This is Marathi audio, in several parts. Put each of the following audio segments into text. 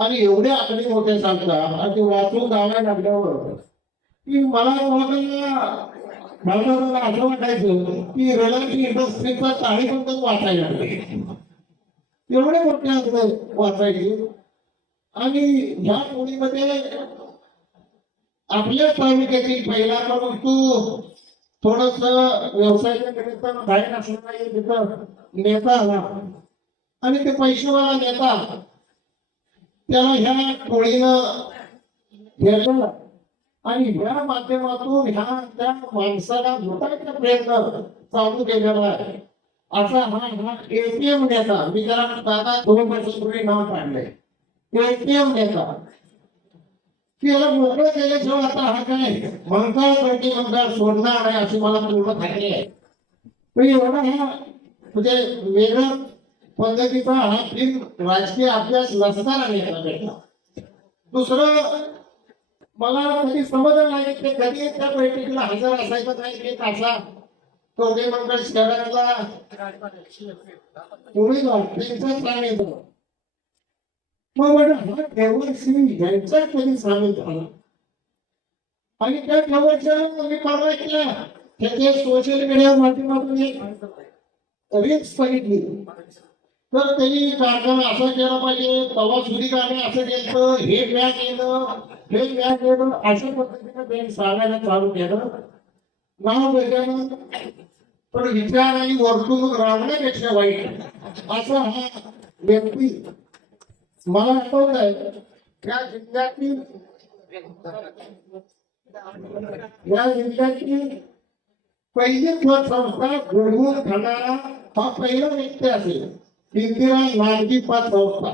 आणि एवढे आकडे मोठे सांगतात आणि ते वाचून जावं लागल्यावर की मला असं वाटायचं की रिलायन्स इंडस्ट्रीचा ताळेबंदच वाचायला लागले. एवढे मोठे वाचायचे. आणि ह्या टोळीमध्ये आपल्या तालुक्यातील पहिला परंतु थोडस व्यवसायाच्या निमित्तानं बाहेर असलेला एक तिथं नेता आला आणि ते पैसेवाला नेता त्याला ह्या टोळीनं घेतलं आणि ह्या माध्यमातून ह्या त्या माणसाला लुटायचा प्रयत्न चालू केलेला आहे. असा हा एटीएम नेता, मी जरा दादा 2 वर्षापूर्वी नाव काढलंय, एटीएम नेता की याला मोकळं केल्याशिवाय आता हा काय मंगळ पेटी मंगळ सोडणार आहे अशी मला पूर्ण खात्री आहे. एवढा हा म्हणजे वेगळ्या पद्धतीचा हा तीन राजकीय अभ्यास नसताना नेता भेटला. दुसरं मला कधी समजलं नाही की कधी त्या बैठकीला हजर असायचं नाही की असा कवडे मंगळ शहरातला उमेदवार त्यांचं सांगायचं. मग म्हटलं हा केवळ सिंग यांचा कधी सामील झाला आणि त्या केवळच्या मी परवा केला त्याचे सोशल मीडिया माध्यमातून एक रील्स बघितली. तर त्यांनी कारखाना असं केलं पाहिजे, तवा सुरिकाने असं केलं, हे व्या केलं, हे व्या केलं, अशा पद्धतीने त्यांनी सांगायला चालू केलं. नाव वेगळं पण विचार आणि वर्तणूक राहण्यापेक्षा वाईट असा हा व्यक्ती मला आठवत आहे. या जिल्ह्यातील पहिली पतसंस्था घडवून खाणारा हा पहिला व्यक्ती असेल इंदिरा नानजी पतसंस्था.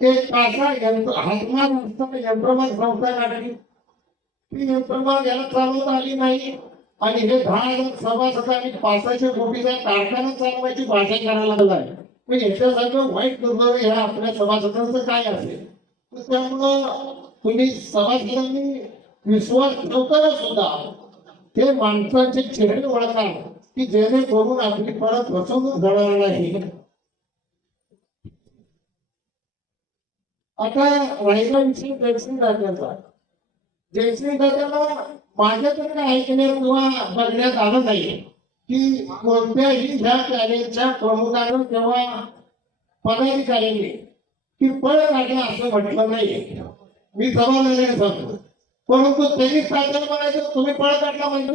एक कासा यंत्र हातमाग असताना यंत्रमाग संस्था काढली. ती यंत्रमाग याला चालवता आली नाही आणि हे 10,000 सभासदांनी 500 कोटीचा कारखाना चालवायची भाषा करायला लागलाय. याच्यासारखं वाईट दुर्दैव ह्या आपल्या सभासदांचं काय असेल. त्यामुळं तुम्ही सभासदांनी विश्वास ठेवताना सुद्धा ते माणसांचे चेहरे ओळखा की जेणेकरून आपली परत फसवणूक होणार नाही. आता राहिला विषय जयसिंग दादाचा. जयसिंग दादाला माझ्याकडे ऐकण्यात किंवा बघण्यात आलं नाही की कोणत्याही ह्या पॅनेलच्या प्रमुखानं किंवा पदाधिकाऱ्यांनी की पळ काढला असं म्हटलं नाही. मी समाधानाने सांगतो. परंतु त्यांनी तात्याला म्हणायचं तुम्ही पळ काढला म्हणजे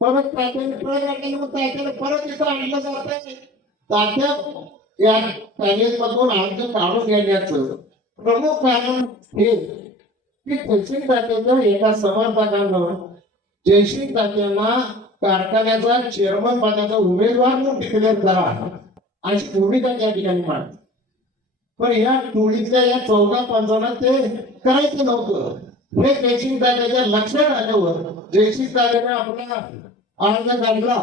परत तात्याने पळ काढल्याने मग तात्याला परत इथं आणलं जात आहे. तात्या या पॅनेलमधून अर्ज काढून घेण्याचं प्रमुख कारण हे की जयसिंग तात्याच्या एका समर्थकांना जयसिंग तात्यांना कारखान्याचा चेअरमन पदाचा उमेदवार म्हणून डिक्लेअर करा अशी भूमिका त्या ठिकाणी मांडली. पण या टोळीतल्या या 14-15 ते करायचं नव्हतं. हे जयसिंग दादाच्या लक्षात आल्यावर जयसिंग दादाने आपला अर्ज काढला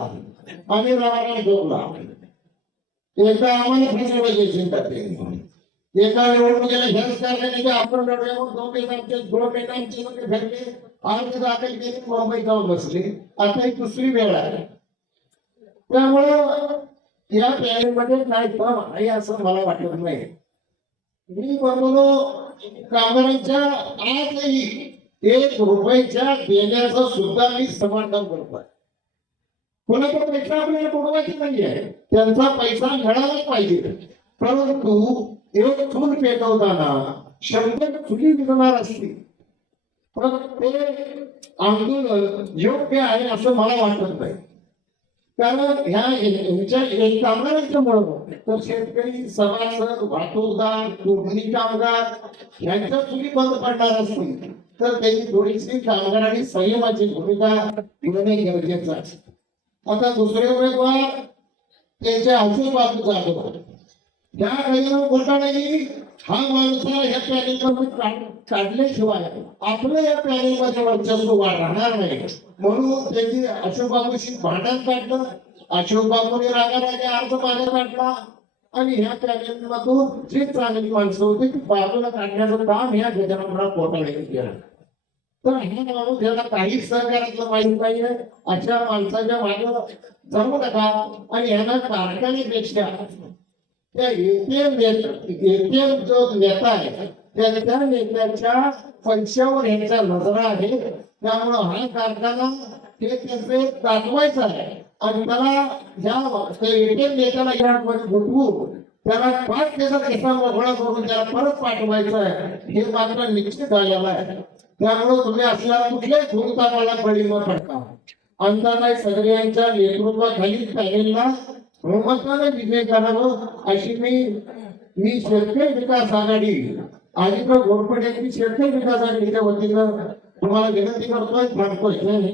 आणि राणा जोडला. एकदा आम्हाला फसवलं जयसिंग दादे. एका निवडणुकीला ह्याच कारखान्याचे आपण लढल्यावर 2 महिन्यांचे फिरले, अर्ज दाखल केले, मुंबई जाऊन बसले. आता ही दुसरी वेळ आहे. त्यामुळं या पॅनेलमध्ये काय फॉर्म आहे असं मला वाटत नाही. मी म्हणलो कामगारांच्या आजही 1 रुपयाच्या देण्याचं सुद्धा मी समर्थन करतोय. कोणाचा पैसा आपल्याला बुडवायचा नाही आहे, त्यांचा पैसा मिळालाच पाहिजे. परंतु एक चूल पेटवताना 100 चुली विकणार असतील पण ते आंदोलन योग्य आहे असं मला वाटत नाही. कारण ह्या कामगारांच्यामुळे तर शेतकरी, सभासद, वाहतूकदार, तोडणी कामगार यांच्या चुली बंद पडणार असतील तर त्यांनी थोडीशी कामगारांनी संयमाची भूमिका घेणे गरजेचं आहे. आता दुसरे उमेदवार त्यांच्या आजूबाजू जातो त्या काही घोटाळ्याने हा माणसाला ह्या पॅनेलमध्ये काढल्याशिवाय आपलं या पॅनेलमध्ये वर्चस्व राहणार नाही. म्हणून त्यांनी अशोक बाबूशी भांडण काढलं. अशोक बाबूने रागारागे अर्ज मागे काढला आणि ह्या पॅनेलमधून जी चांगली माणसं होती ती बाजूला काढण्याचं काम ह्या गजाननराव कोठाळेने केलं. तर हा माणूस याला काहीच सहकार्यातलं माहिती पाहिजे. अशा माणसाच्या मागे जमू नका आणि ह्याला कारखान्यापेक्षा त्या एटीएम जो नेता आहे त्या नेत्याच्या पैशावर यांच्या नजरा आहे. त्यामुळं हा कारखाना ते त्याचे दाखवायचा आहे आणि त्याला ह्या एटीएम नेत्याला यामध्ये गुंतवून त्याला 5 त्याचा कसा मोकळा करून त्याला परत पाठवायचं आहे हे मात्र निश्चित झालेलं आहे. त्यामुळे तुम्ही असल्याला कुठल्याही भूमिकाला बळी न पडता अंतराय सगळ्यांच्या नेतृत्वाखाली पॅनेलला बहुमताने विजय करावं अशी मी शेतकरी विकास आघाडी अजितराव घोरपडे यांची शेतकरी विकास आघाडीच्या वतीनं तुम्हाला विनंती करतोय. थांबतोय.